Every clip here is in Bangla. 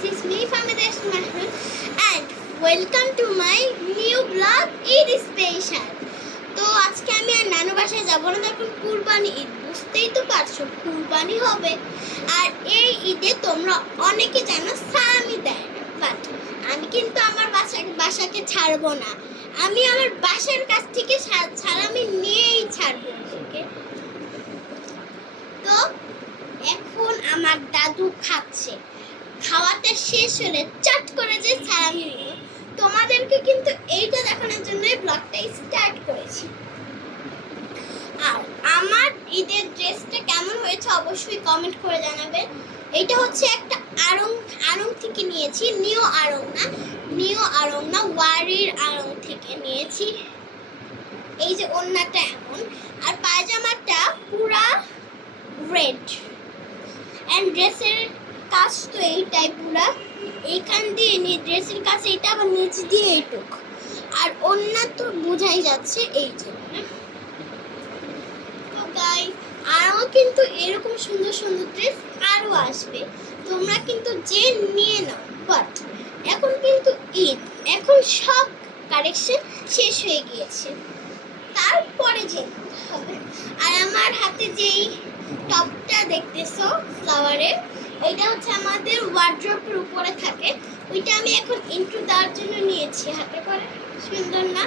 this is me Famida Ismail and welcome to my new vlog Eid special. তো আজকে আমি আর নানু বাসায় যাব না, এখন কুরবানি ঈদ, বুঝতেই তো পারছো কুরবানি হবে। আর এই ঈদে তোমরা অনেকে জানো সালামি দেয় না, বাট আমি কিন্তু আমার বাসাকে ছাড়বো না। আমি আমার বাসার কাছ থেকে সালামি নিয়েই ছাড়বো ওকে। তো এখন আমার দাদু খাচ্ছে, খাওয়াটা শেষ হলে চট করে যে সালামি নিব। তোমাদেরকে কিন্তু এইটা দেখানোর জন্যই ব্লগটা স্টার্ট করেছি। আর আমার ঈদের ড্রেসটা কেমন হয়েছে অবশ্যই কমেন্ট করে জানাবেন। এটা হচ্ছে একটা আড়ং থেকে নিয়েছি, নিউ আড়ং না ওয়ারির আড়ং থেকে নিয়েছি। এই যে ওড়নাটা এমন, আর পায়জামাটা পুরা রেড, এন্ড ড্রেসের কাজ তো এইটাই পুরা, এইখান দিয়ে ড্রেসের কাছে এটা আবার নিচ দিয়ে এইটুক, আর অন্য তো বোঝাই যাচ্ছে এই জন্য। তো গাইস আরও কিন্তু এরকম সুন্দর সুন্দর ড্রেস আরও আসবে, তোমরা কিন্তু যে নিয়ে নাও। বাট এখন কিন্তু ঈদ, এখন সব কালেকশন শেষ হয়ে গিয়েছে, তারপরে যে হবে। আর আমার হাতে যেই টপটা দেখতেছো ফ্লাওয়ারের, এটা হচ্ছে আমাদের ওয়ার্ড্রপের উপরে থাকে, ওইটা আমি এখন ইন্ট্রো দেওয়ার জন্য নিয়েছি হাতে করে। সুন্দর না?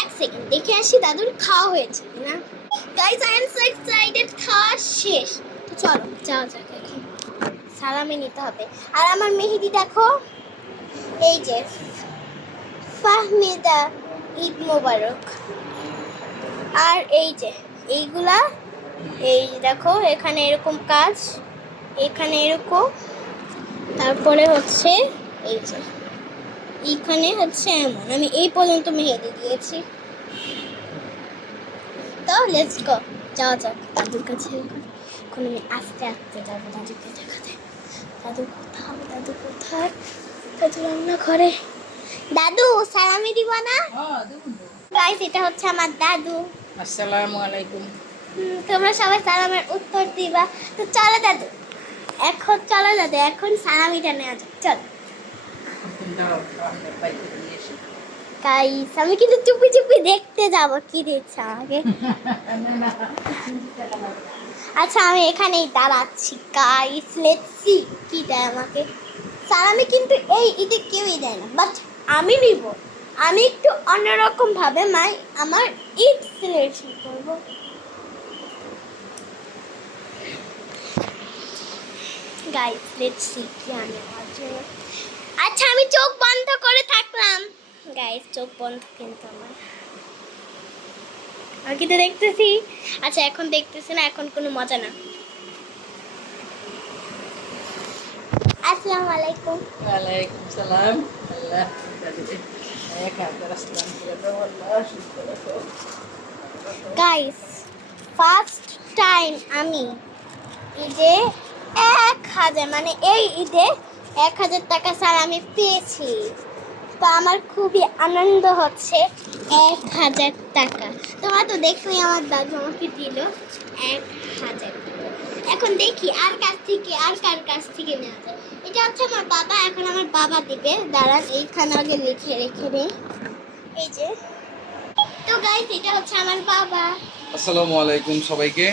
এক সেকেন্ড দেখে আসি দাদুর খাওয়া হয়েছে কিনা। Guys I am so excited, খাওয়া শেষ। তো চলো যাও যাক, এখন সালামি নিতে হবে। আর আমার মেহেদি দেখো, এই যে ফাহমিদা ঈদ মোবারক। আর এই যে এইগুলা, এই দেখো এখানে এরকম কাজ, এখানে এরকম, তারপরে হচ্ছে এই যে এইখানে হচ্ছে এমন। আমি এই পর্যন্ত মেহেদি দিয়েছি। তো লেটস গো, যাওয়া যাক দাদুর কাছে। এখন আমি আস্তে আস্তে যাবো দাদুকে দেখাতে। দাদু কোথায়? দাদু রান্না করে। দাদু সালামি দিব না? গাইস এটা হচ্ছে আমার দাদু। আসসালামু আলাইকুম। তোমরা সবাই সালামের উত্তর দিবা। তো চলো দাদু, এখন সালামিটা নেওয়া যাক। চলো গাইস, আমি কিন্তু চুপি চুপি দেখতে যাব কি দিচ্ছে আমাকে। আচ্ছা আমি এখানেই দাঁড়াচ্ছি গাইস, লেটস সি কি দেয় আমাকে। সালামি কিন্তু এই ঈদে কেউই দেয় না, বাট আমি নিব। আমি একটু অন্যরকম ভাবে আমার ঈদ সেলিব্রেশন করব। গাইস লেটস সি কি আমি আজকে। আচ্ছা আমি চোখ বন্ধ করে থাকলাম গাইস, চোখ বন্ধ কিন্তু আমার কিন্তু দেখতেছি। আচ্ছা এখন দেখতেছি না, এখন কোনো মজা না। আসসালামু আলাইকুম। ওয়ালাইকুম সালাম। আল্লাহ এক হাজার আসসালাম করে দাও, আল্লাহ শুকর করো। গাইস ফার্স্ট টাইম আমি ঈদে 1000, মানে এই ঈদে 1000 টাকা সালামি পেয়েছি। তো আমার খুবই আনন্দ হচ্ছে। 1000 টাকা তোমরা তো দেখোই, আমার দাদু আমাকে দিল 1000। এখন দেখি আর কার কাছ থেকে নেওয়া যায়। এটা হচ্ছে আমার বাবা, এখন আমার বাবা দিবে। দাঁড়ান এইখানে আগে লিখে রেখে দিই। এই যে, তো গাইস এটা হচ্ছে আমার বাবা। আসসালামু আলাইকুম সবাইকে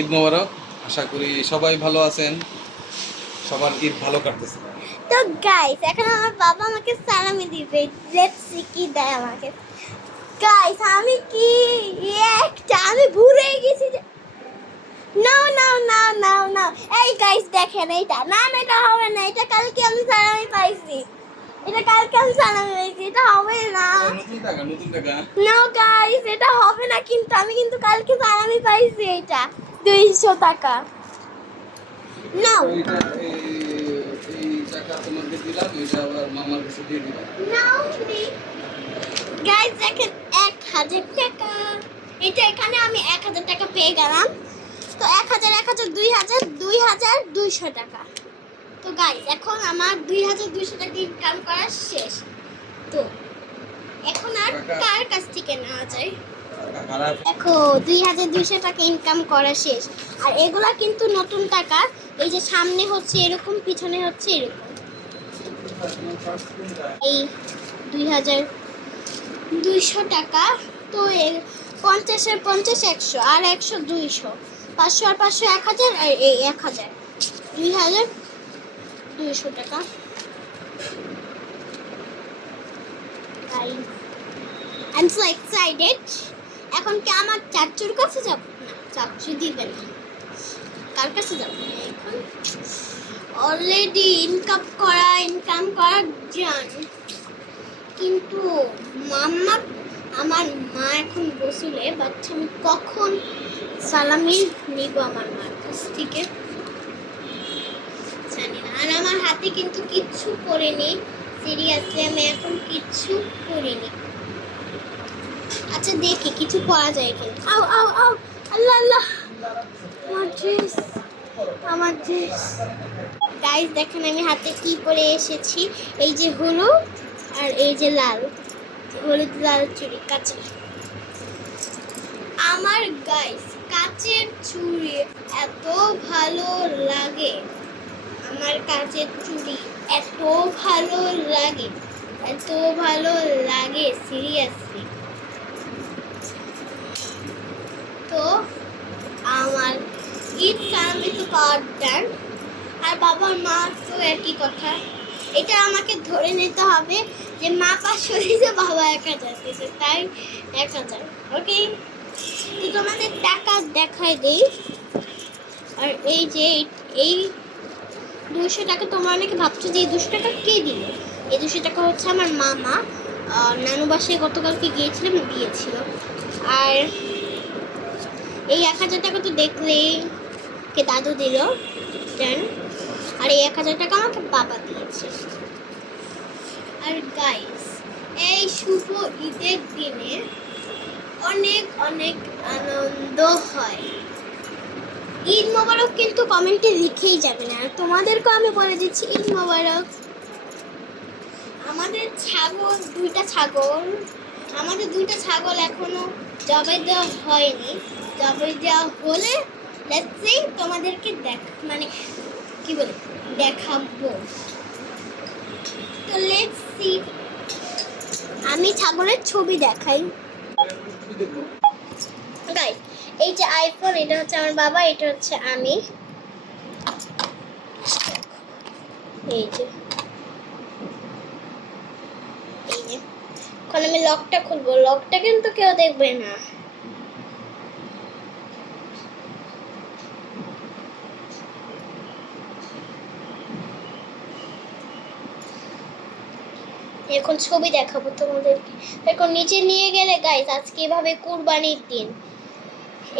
ঈদ মোবারক। আশা করি সবাই ভালো আছেন, সবার ঈদ ভালো কাটতেছে। তো গাইস এখন আমার বাবা আমাকে সালামি দিবে, লেটস সি কি দেয় আমাকে। গাইস আমি কি আমি ভুলে গেছি যে না এই গাইস দেখেন এইটা, না এটা হবে না, এটা কালকে আমি সালামি পাইছি, এটা হবে না। নতুন টাকা না গাইস এটা হবে না, কিন্তু আমি কিন্তু কালকে সালামি পাইছি, এটা 200 টাকা। নাও এই টাকা তোমাকে দিলাম, এটা আবার মামার কাছে দিয়ে দিলাম। নাও গাইস দেখেন 1000 টাকা। এটা এখানে আমি 1000 টাকা পেয়ে গেলাম। তো 1000 2200 টাকা। তো গাইস এখন আমার 2200 টাকা ইনকাম করা শেষ। তো এখন আর কার কাছ থেকে নেওয়া যায়? টাকা খারাপ। দেখো 2200 টাকা ইনকাম করা শেষ। আর এগুলা কিন্তু নতুন টাকা। এই যে সামনে হচ্ছে এরকম, পিছনে হচ্ছে এরকম। এই 2200 টাকা। তো 50 এর 50 100 আর 100 200, 500 আর 500 1000 আর এই 1000, 2200 টাকা। I'm so excited. এখন কি আমার চাচুর কাছে যাব? না, চাচু দিবে না। কার কাছে যাব? এখন অলরেডি ইনকাম করা জান, কিন্তু মাম্মা আমার মা এখন গোসলে, বাচ্চা আমি কখন সালামি নিব আমার মার কাছ থেকে জানি না। আর আমার হাতে কিন্তু কিচ্ছু পড়েনি, সিরিয়াসলি আমি এখন কিচ্ছু করিনি। আচ্ছা দেখি কিছু পরা যায় কিন্তু। আও আও আও, আল্লাহ আল্লাহ, আমার ড্রেস। গাইস দেখেন আমি হাতে কি পরে এসেছি। এই যে হলুদ আর এই যে লাল, হলুদ লাল চুড়ি কাঁচের। আমার গাইস কাঁচের চুড়ি এত ভালো লাগে, আমার কাঁচের চুড়ি এত ভালো লাগে, এত ভালো লাগে সিরিয়াসলি। তো আমার ঈদ সালামি তো পাওয়ার ডান। আর বাবা মা তো একই কথা। এটা আমাকে ধরে নিতে হবে যে মা 500 দিয়েছে, বাবা 1000 দিয়েছে, তাই 1000। ওকে, তো তোমাদের টাকা দেখাই দেই। আর এই যে এই 200 টাকা, তোমরা অনেকে ভাবছো যে এই 200 টাকা কে দিল। এই 200 টাকা হচ্ছে আমার মামা নানু বাসায় গতকালকে গিয়েছিলাম, দিয়েছিল। আর এই 1000 টাকা তো দেখলেই কে দাদু দিল দেন। আর এই 1000 টাকা আমাকে বাবা দিয়েছে। আর গাইস এই শুভ ঈদের দিনে অনেক অনেক আনন্দ হয়। ঈদ মোবারক কিন্তু কমেন্টে লিখেই যাবেন। আর তোমাদেরকেও আমি বলে দিচ্ছি ঈদ মোবারক। আমাদের দুইটা ছাগল এখনো জবাই দেওয়া হয়নি। জবাই দেওয়া হলে লেটস সি তোমাদেরকে দেখাবো। তো লেটস সি, আমি ছাগলের ছবি দেখাই। গাইস এই যে আইফোন, এটা হচ্ছে আমার বাবা, এটা হচ্ছে আমি। এই যে এখন আমি লকটা খুলবো। লকটা কিন্তু কেউ দেখবে না। এখন ছবি দেখাবো তোমাদেরকে। এখন নিচে নিয়ে গেলে গাইস, আজকে এভাবে কুরবানির দিন,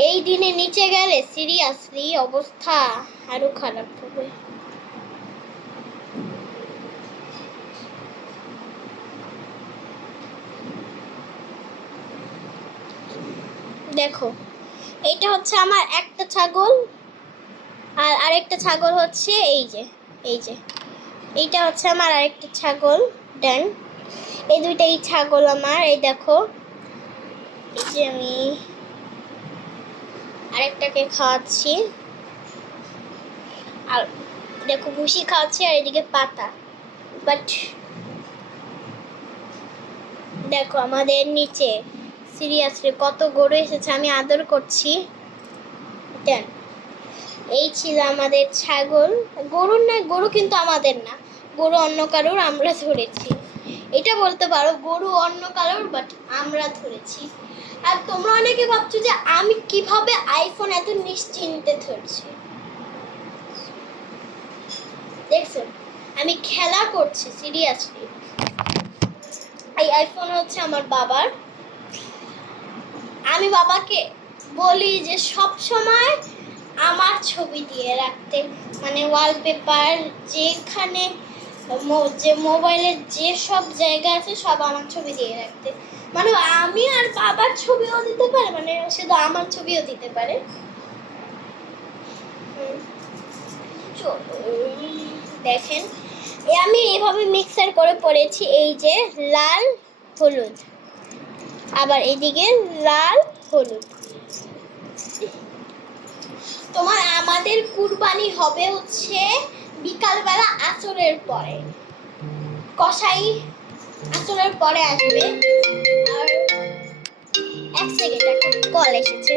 এই দিনে নিচে গেলে সিরিয়াসলি অবস্থা আরো খারাপ হবে। দেখো এইটা হচ্ছে আমার একটা ছাগল, আর আরেকটা ছাগল হচ্ছে এই যে এইটা হচ্ছে আমার আরেকটা ছাগল দেন। এই দুইটাই ছাগল আমার। এই দেখো এই যে আমি আরেকটাকে খাওয়াচ্ছি, আর দেখো ভুসি খাওয়াচ্ছি, আর এদিকে পাতা। বাট দেখো আমাদের নিচে সিরিয়াসলি কত গরু এসেছে, আমি আদর করছি দেন। এই ছিল আমাদের ছাগল। গরু কিন্তু আমাদের না, গরু অন্য কারোর, আমরা ধরেছি। এটা বলতে পারো গরু অন্য কারোর, বাট আমরা ধরেছি। আর তোমরা অনেকে ভাবছো যে আমি কিভাবে আইফোন এত নিশ্চিন্তে ধরছি। দেখছো আমি খেলা করছি সিরিয়াসলি। এই আইফোন হচ্ছে আমার বাবার। আমি বাবাকে বলি যে সব সময় আমার ছবি দিয়ে রাখতে, মানে ওয়ালপেপার যেখানে যে মোবাইলের যে সব জায়গা আছে সব আমার ছবি দিয়ে রাখতে। মানে আমি আর বাবার ছবিও দিতে পারে, মানে শুধু আমার ছবিও দিতে পারে। দেখেন আমি এভাবে মিক্সার করে পড়েছি। এই যে লাল হলুদ, আবার এইদিকে লাল হলুদ। আমাদের কুরবানি হবে হচ্ছে বিকালবেলা আসরের পরে, কসাই আসরের পরে আসবে। আর এক সেকেন্ড, একটা কল এসেছে।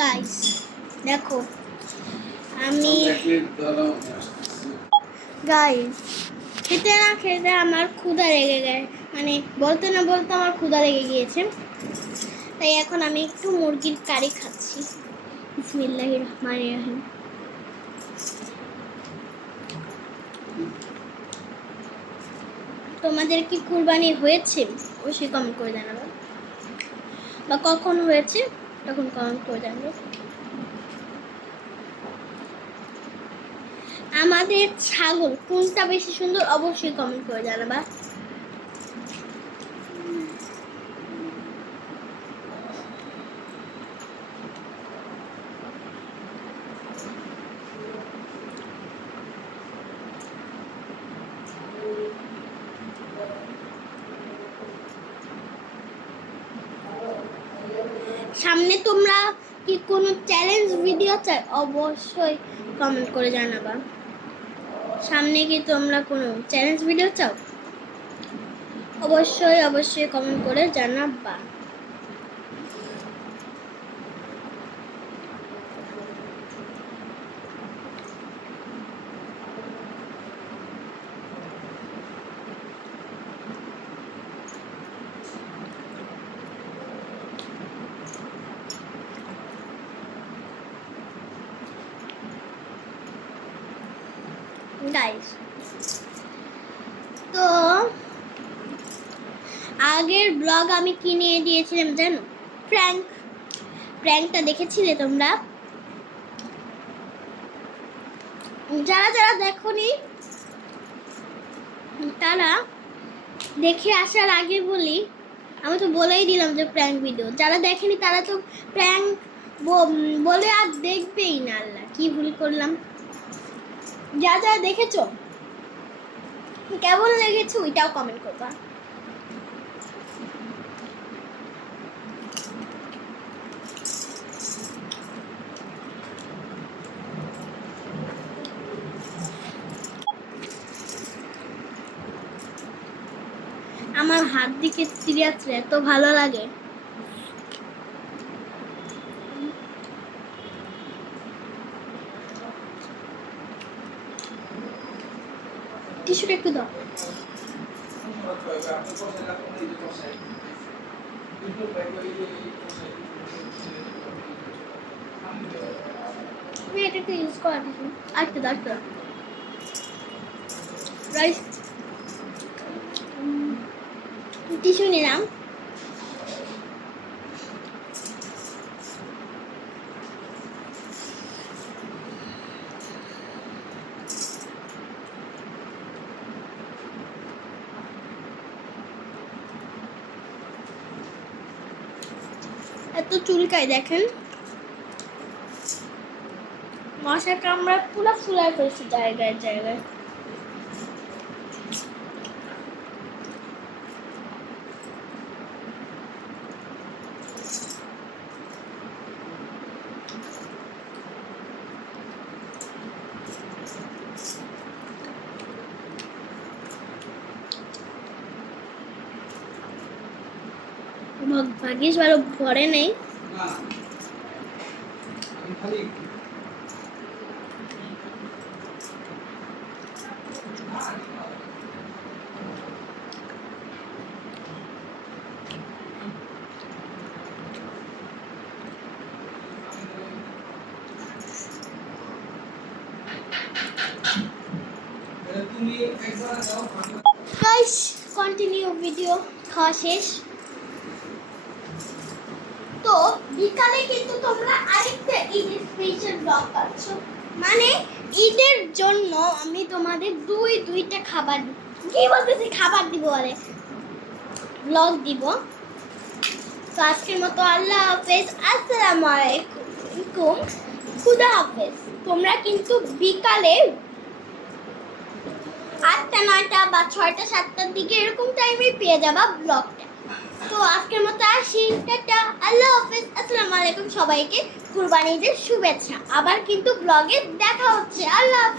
গাইস দেখো, আমি গাইস খেতে না খেতে আমার ক্ষুধা লেগে গেছে, মানে বলতে না বলতে আমার ক্ষুধা লেগে গিয়েছে। তাই এখন আমি একটু মুরগির কারি খাচ্ছি। বিসমিল্লাহির রহমানির রহিম। তোমাদের কি কুরবানি হয়েছে অবশ্যই কমেন্ট করে জানাবে, বা কখন হয়েছে তখন কমেন্ট করে জানাবে। আমাদের ছাগল কোনটা বেশি সুন্দর অবশ্যই কমেন্ট করে জানাবা। সামনে তোমরা কি কোনো চ্যালেঞ্জ ভিডিও চাই অবশ্যই কমেন্ট করে জানাবা। সামনে কি তোমরা কোনো চ্যালেঞ্জ ভিডিও চাও অবশ্যই কমেন্ট করে জানাবা। গাইস তো আগের ব্লগ আমি কি নিয়ে দিয়েছিলাম জানো? প্র্যাঙ্কটা দেখেছিলে তোমরা? যারা দেখোনি তারা দেখে আসার আগে বলি, আমি তো বলেই দিলাম যে প্র্যাঙ্ক ভিডিও। যারা দেখেনি তারা তো প্র্যাঙ্ক বলে আর দেখবেই না। আল্লাহ, কি ভুল করলাম। যারা দেখেছো কেমন লেগেছে ওইটাও কমেন্ট করবা। আমার হাত দিকে সিরিয়াস এত ভালো লাগে। টিস্যুটা একটু দাও। তুমি এটা একটু ইউজ করা টিস্যু আরেকটু দাও, রাইস টিস্যু নিলাম। এত চুলকায় দেখেন, মশা কামড়া পুরো ফুলায় ফেলছে জায়গায় জায়গায়। ভাগ্যিস ভালো ভরে নেই। গাইস কন্টিনিউ ভিডিও খাওয়া শেষ। তো বিকালে কিন্তু তোমরা আরেকটা ঈদের স্পেশাল ব্লগ পাচ্ছ, মানে ঈদের জন্য আমি তোমাদের দুইটা খাবার কি বলতেছি খাবার দিব বলে ব্লগ দিব। তো আজকের মতো আল্লাহ হাফেজ, আসসালামু আলাইকুম, খুদা হাফেজ। তোমরা কিন্তু বিকালে 8টা 9টা বা 6টা 7টার দিকে এরকম টাইমে পেয়ে যাবা ব্লগটা। তো আজকের মতো আসি, টাটা, আল্লাহ হাফেজ, আসসালামু আলাইকুম সবাইকে, কুরবানি ঈদের শুভেচ্ছা। আবার কিন্তু ব্লগে দেখা হচ্ছে, আল্লাহ হাফেজ।